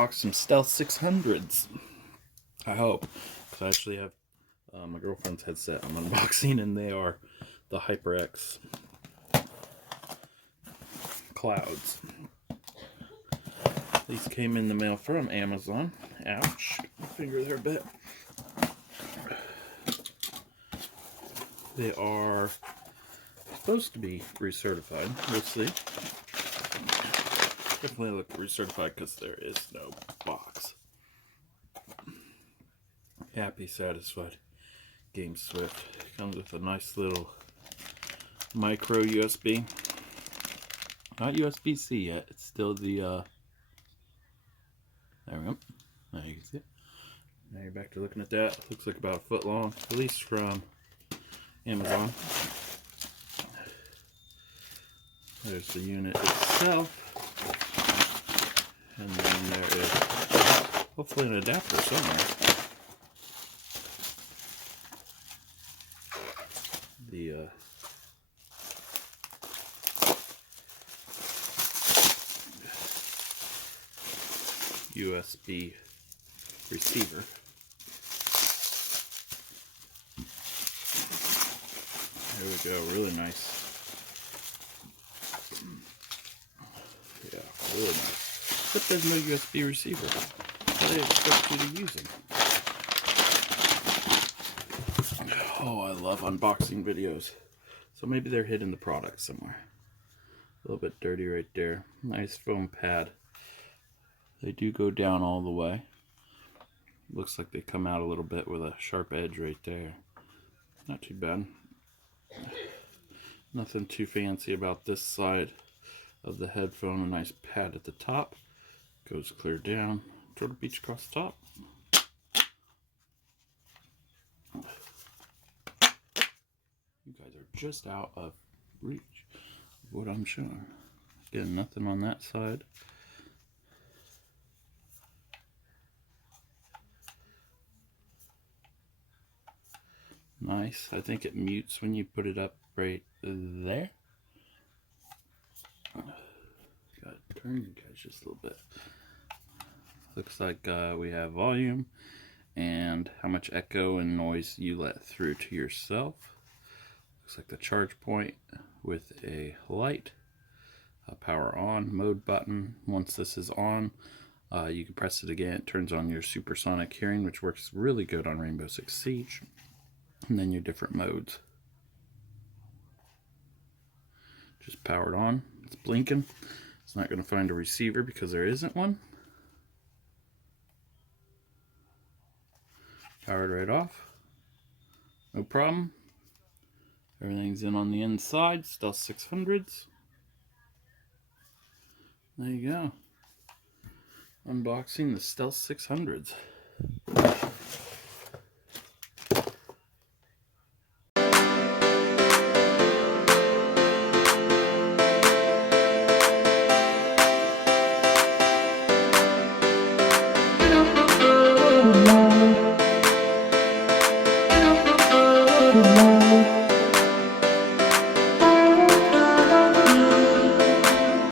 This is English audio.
unbox some Stealth 600s. I hope. Because I actually have my girlfriend's headset I'm unboxing, and they are the HyperX Clouds. These came in the mail from Amazon. Ouch. My finger there a bit. They are supposed to be recertified. We'll see. Definitely look recertified because there is no box. Happy, satisfied. Game Swift. Comes with a nice little micro USB. Not USB-C yet. It's still the there we go. Now you can see it. Now you're back to looking at that. Looks like about a foot long, at least from Amazon. There's the unit itself. And then there is hopefully an adapter somewhere. The USB receiver. There we go, really nice. Yeah, really nice. But there's no USB receiver. What are they supposed to be using? Oh, I love unboxing videos. So maybe they're hiding the product somewhere. A little bit dirty right there. Nice foam pad. They do go down all the way. Looks like they come out a little bit with a sharp edge right there. Not too bad. Nothing too fancy about this side of the headphone. A nice pad at the top. Goes clear down. Turtle Beach across the top. You guys are just out of reach of what I'm showing. Again, nothing on that side. Nice. I think it mutes when you put it up right there. Got to turn you guys just a little bit. Looks like we have volume and how much echo and noise you let through to yourself. Looks like the charge point with a light, a power on mode button. Once this is on, you can press it again. It turns on your supersonic hearing, which works really good on Rainbow Six Siege. And then your different modes. Just powered on. It's blinking. It's not going to find a receiver because there isn't one. Powered right off. No problem. Everything's in on the inside. Stealth 600s. There you go. Unboxing the Stealth 600s.